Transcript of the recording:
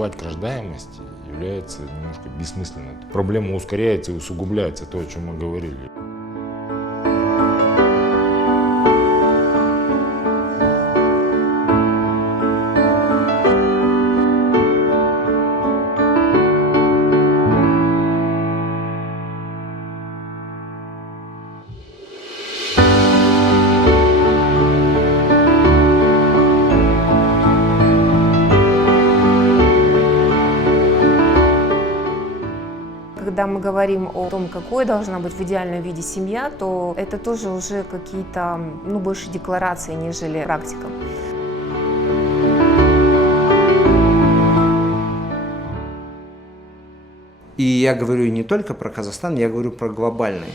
призывать к рождаемости является немножко бессмысленно. Проблема ускоряется и усугубляется, то, о чем мы говорили. Когда мы говорим о том, какой должна быть в идеальном виде семья, то это тоже уже какие-то, больше декларации, нежели практика. И я говорю не только про Казахстан, я говорю про глобальный.